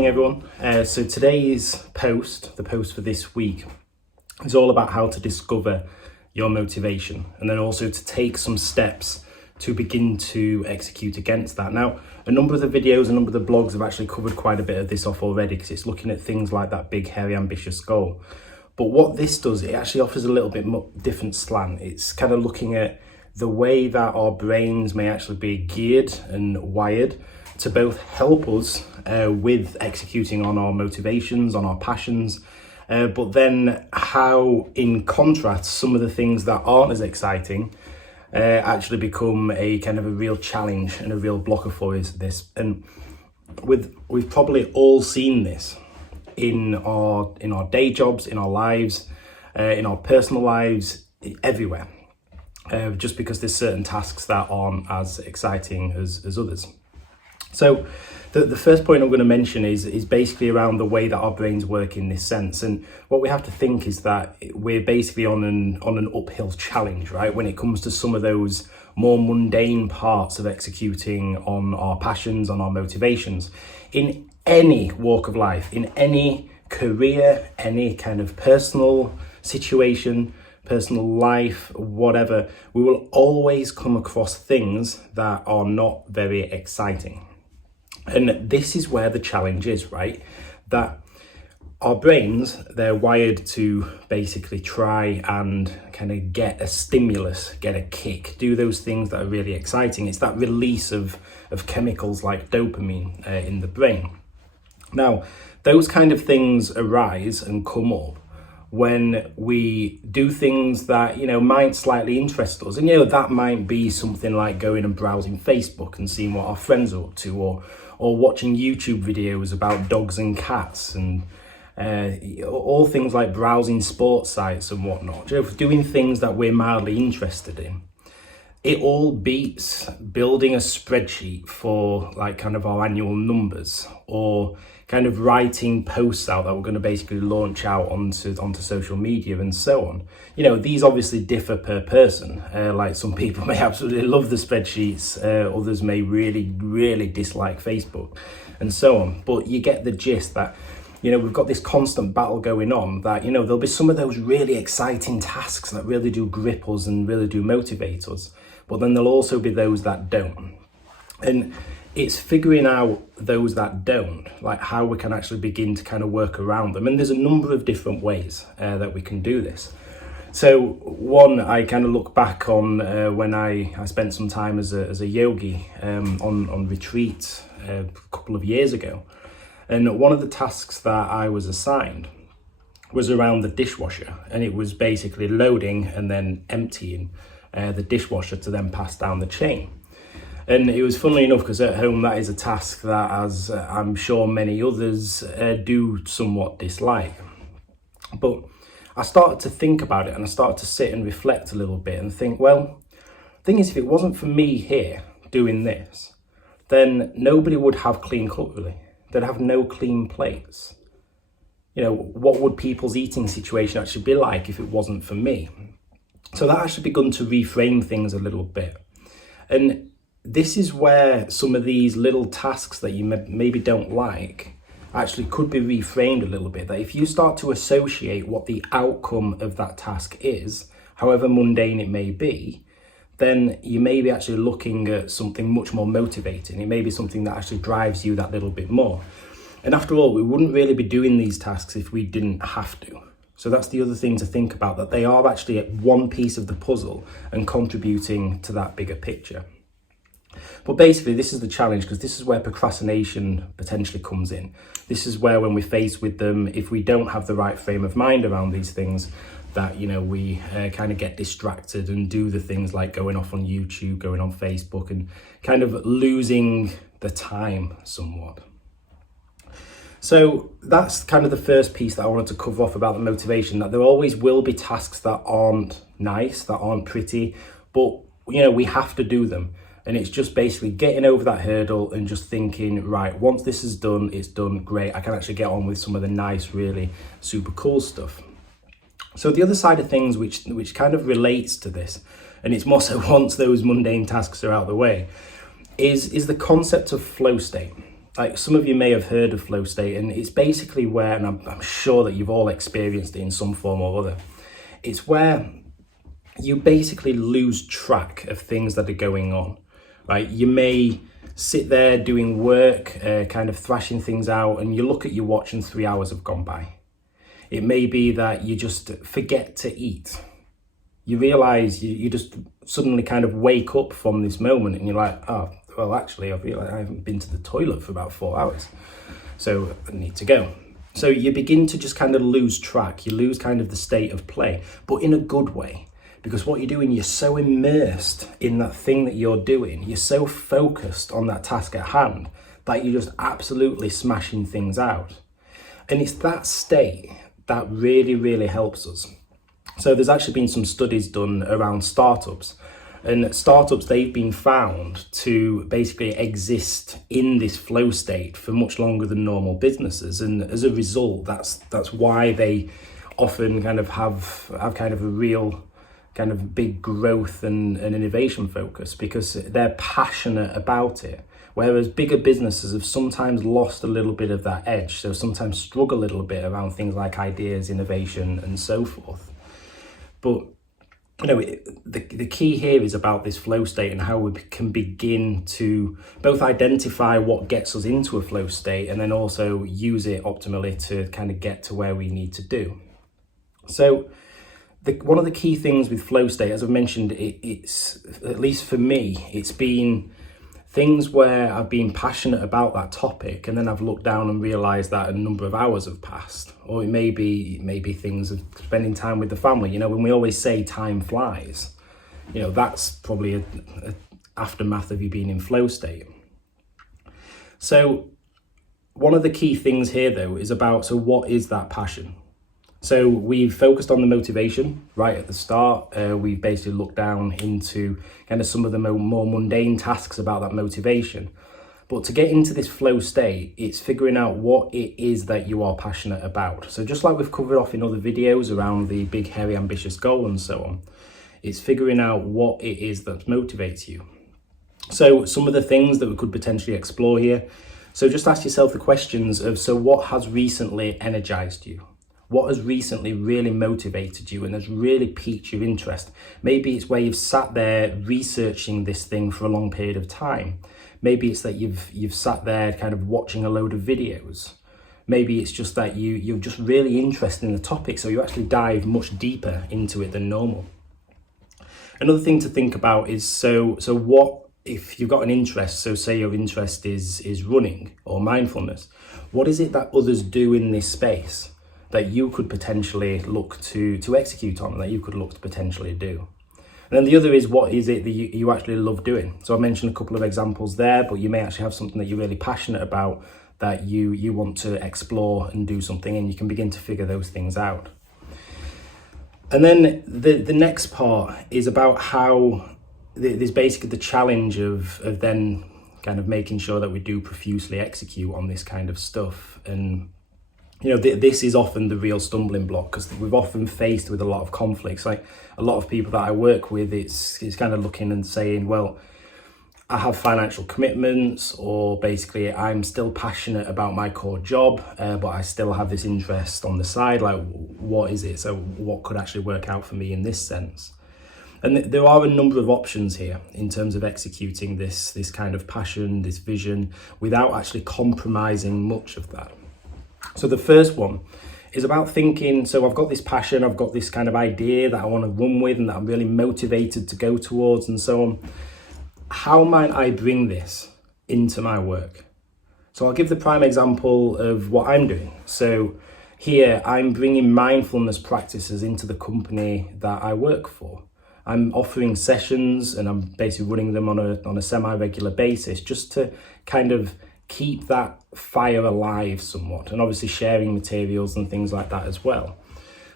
morning everyone. So today's post, the post for this week, is all about how to discover your motivation and then also to take some steps to begin to execute against that. Now, a number of the videos, a number of the blogs have actually covered quite a bit of this off already because it's looking at things like that big, hairy, ambitious goal. But what this does, it actually offers a little bit more different slant. It's kind of looking at the way that our brains may actually be geared and wired to both help us with executing on our motivations, on our passions, but then how, in contrast, some of the things that aren't as exciting actually become a kind of a real challenge and a real blocker for us. And we've probably all seen this in our day jobs, in our lives, in our personal lives, everywhere. Just because there's certain tasks that aren't as exciting as others. So the first point I'm going to mention is basically around the way that our brains work in this sense. And what we have to think is that we're basically on an uphill challenge, right? When it comes to some of those more mundane parts of executing on our passions, on our motivations. In any walk of life, in any career, any kind of personal situation, personal life, whatever, we will always come across things that are not very exciting. And this is where the challenge is, right? That our brains, they're wired to basically try and kind of get a stimulus, get a kick, do those things that are really exciting. It's that release of chemicals like dopamine in the brain. Now, those kind of things arise and come up when we do things that, might slightly interest us. And, that might be something like going and browsing Facebook and seeing what our friends are up to, or watching YouTube videos about dogs and cats, and all things like browsing sports sites and whatnot, doing things that we're mildly interested in. It all beats building a spreadsheet for like kind of our annual numbers, or kind of writing posts out that we're going to basically launch out onto social media and so on. These obviously differ per person. Like some people may absolutely love the spreadsheets, others may really, really dislike Facebook and so on. But you get the gist that, we've got this constant battle going on that, there'll be some of those really exciting tasks that really do grip us and really do motivate us. But then there'll also be those that don't. And it's figuring out those that don't, like how we can actually begin to kind of work around them. And there's a number of different ways that we can do this. So one, I kind of look back on when I spent some time as a yogi on retreat a couple of years ago. And one of the tasks that I was assigned was around the dishwasher. And it was basically loading and then emptying the dishwasher to then pass down the chain. And it was funnily enough because at home that is a task that, as I'm sure many others do somewhat dislike. But I started to think about it and I started to sit and reflect a little bit and think, well, the thing is, if it wasn't for me here doing this, then nobody would have clean cutlery. They'd have no clean plates. What would people's eating situation actually be like if it wasn't for me? So that actually begun to reframe things a little bit. And this is where some of these little tasks that you maybe don't like actually could be reframed a little bit. That if you start to associate what the outcome of that task is, however mundane it may be, then you may be actually looking at something much more motivating. It may be something that actually drives you that little bit more. And after all, we wouldn't really be doing these tasks if we didn't have to. So that's the other thing to think about, that they are actually one piece of the puzzle and contributing to that bigger picture. But basically, this is the challenge, because this is where procrastination potentially comes in. This is where, when we're faced with them, if we don't have the right frame of mind around these things, that, we kind of get distracted and do the things like going off on YouTube, going on Facebook, and kind of losing the time somewhat. So that's kind of the first piece that I wanted to cover off about the motivation, that there always will be tasks that aren't nice, that aren't pretty, but, we have to do them. And it's just basically getting over that hurdle and just thinking, right, once this is done, it's done, great. I can actually get on with some of the nice, really super cool stuff. So the other side of things, which kind of relates to this, and it's more so once those mundane tasks are out of the way, is the concept of flow state. like some of you may have heard of flow state, and it's basically where, and I'm sure that you've all experienced it in some form or other, it's where you basically lose track of things that are going on, right? You may sit there doing work, kind of thrashing things out, and you look at your watch and 3 hours have gone by. It may be that you just forget to eat. You realize you just suddenly kind of wake up from this moment and you're like, oh, well, actually, I realized I haven't been to the toilet for about 4 hours, so I need to go. So you begin to just kind of lose track. You lose kind of the state of play, but in a good way. Because what you're doing, you're so immersed in that thing that you're doing, you're so focused on that task at hand that you're just absolutely smashing things out. And it's that state that really, really helps us. So there's actually been some studies done around startups, and startups, they've been found to basically exist in this flow state for much longer than normal businesses. And as a result, that's why they often kind of have kind of a real kind of big growth and innovation focus, because they're passionate about it. Whereas bigger businesses have sometimes lost a little bit of that edge, so sometimes struggle a little bit around things like ideas, innovation, and so forth. But the key here is about this flow state and how we can begin to both identify what gets us into a flow state and then also use it optimally to kind of get to where we need to do. So one of the key things with flow state, as I've mentioned, it's, at least for me, it's been things where I've been passionate about that topic and then I've looked down and realised that a number of hours have passed. Or it may be things of spending time with the family. When we always say time flies, that's probably a aftermath of you being in flow state. So one of the key things here, though, is about, so what is that passion? So we've focused on the motivation right at the start. We've basically looked down into kind of some of the more mundane tasks about that motivation. But to get into this flow state, it's figuring out what it is that you are passionate about. So just like we've covered off in other videos around the big, hairy, ambitious goal and so on, it's figuring out what it is that motivates you. So some of the things that we could potentially explore here. So just ask yourself the questions of, so what has recently energized you? What has recently really motivated you and has really piqued your interest? Maybe it's where you've sat there researching this thing for a long period of time. Maybe it's that you've sat there kind of watching a load of videos. Maybe it's just that you're just really interested in the topic, so you actually dive much deeper into it than normal. Another thing to think about is, so what if you've got an interest, so say your interest is running or mindfulness, what is it that others do in this space that you could potentially look to execute on, that you could look to potentially do? And then the other is, what is it that you actually love doing? So I mentioned a couple of examples there, but you may actually have something that you're really passionate about that you want to explore and do something, and you can begin to figure those things out. And then the next part is about how there's basically the challenge of then kind of making sure that we do profusely execute on this kind of stuff. And this is often the real stumbling block, because we've often faced with a lot of conflicts. Like a lot of people that I work with, it's kind of looking and saying, well, I have financial commitments, or basically I'm still passionate about my core job, but I still have this interest on the side. Like, what is it? So what could actually work out for me in this sense? And there are a number of options here in terms of executing this kind of passion, this vision, without actually compromising much of that. So the first one is about thinking, so I've got this passion, I've got this kind of idea that I want to run with and that I'm really motivated to go towards and so on. How might I bring this into my work? So I'll give the prime example of what I'm doing. So here I'm bringing mindfulness practices into the company that I work for. I'm offering sessions and I'm basically running them on a semi-regular basis, just to kind of keep that fire alive somewhat, and obviously sharing materials and things like that as well.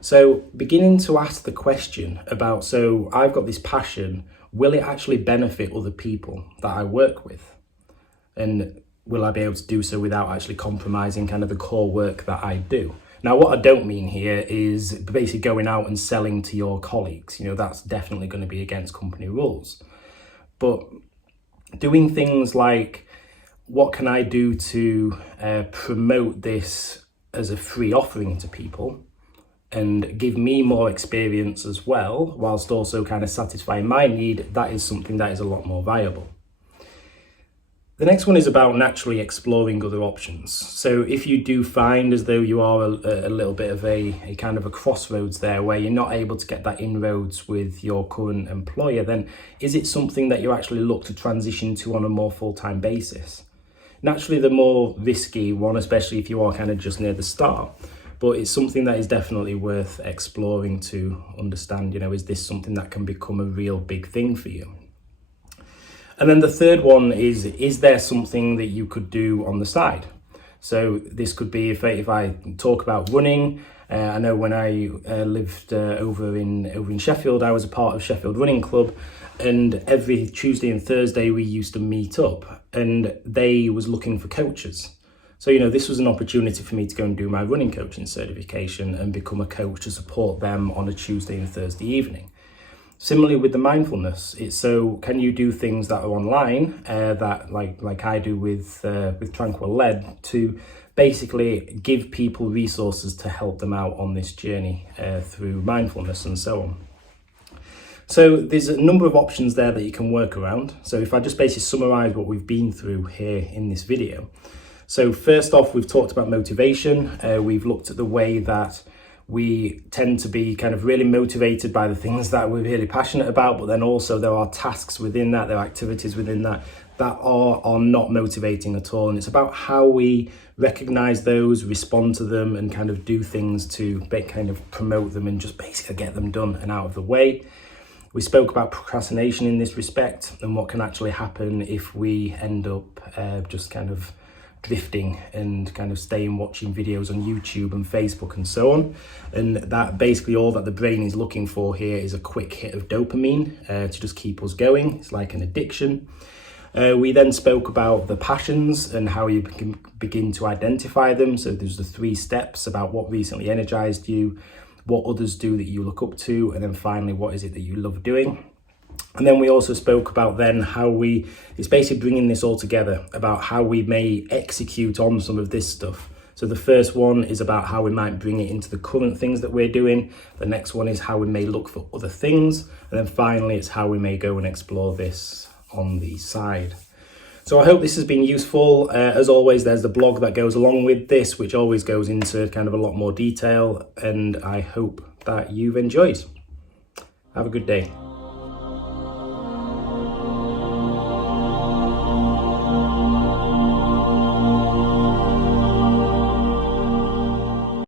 So beginning to ask the question about, so I've got this passion, will it actually benefit other people that I work with? And will I be able to do so without actually compromising kind of the core work that I do? Now, what I don't mean here is basically going out and selling to your colleagues. That's definitely going to be against company rules. But doing things like, what can I do to promote this as a free offering to people and give me more experience as well, whilst also kind of satisfying my need. That is something that is a lot more viable. The next one is about naturally exploring other options. So if you do find as though you are a little bit of a kind of a crossroads there where you're not able to get that inroads with your current employer, then is it something that you actually look to transition to on a more full-time basis? Naturally, the more risky one, especially if you are kind of just near the start, but it's something that is definitely worth exploring to understand, is this something that can become a real big thing for you? And then the third one is there something that you could do on the side? So this could be if I talk about running. I know when I lived over in Sheffield, I was a part of Sheffield Running Club, and every Tuesday and Thursday we used to meet up, and they was looking for coaches. So, this was an opportunity for me to go and do my running coaching certification and become a coach to support them on a Tuesday and Thursday evening. Similarly with the mindfulness, it's so can you do things that are online that like I do with Tranquil Lead to basically give people resources to help them out on this journey through mindfulness and so on. So there's a number of options there that you can work around. So if I just basically summarize what we've been through here in this video. So first off, we've talked about motivation. We've looked at the way that we tend to be kind of really motivated by the things that we're really passionate about, but then also there are tasks within that, there are activities within that are not motivating at all. And it's about how we recognize those, respond to them, and kind of do things to kind of promote them and just basically get them done and out of the way. We spoke about procrastination in this respect and what can actually happen if we end up just kind of drifting and kind of staying watching videos on YouTube and Facebook and so on. And that basically all that the brain is looking for here is a quick hit of dopamine to just keep us going. It's like an addiction. We then spoke about the passions and how you can begin to identify them. So there's the 3 steps about what recently energized you, what others do that you look up to, and then finally, what is it that you love doing? And then we also spoke about then how it's basically bringing this all together about how we may execute on some of this stuff. So the first one is about how we might bring it into the current things that we're doing. The next one is how we may look for other things. And then finally, it's how we may go and explore this on the side. So I hope this has been useful. As always, there's the blog that goes along with this, which always goes into kind of a lot more detail. And I hope that you've enjoyed. Have a good day.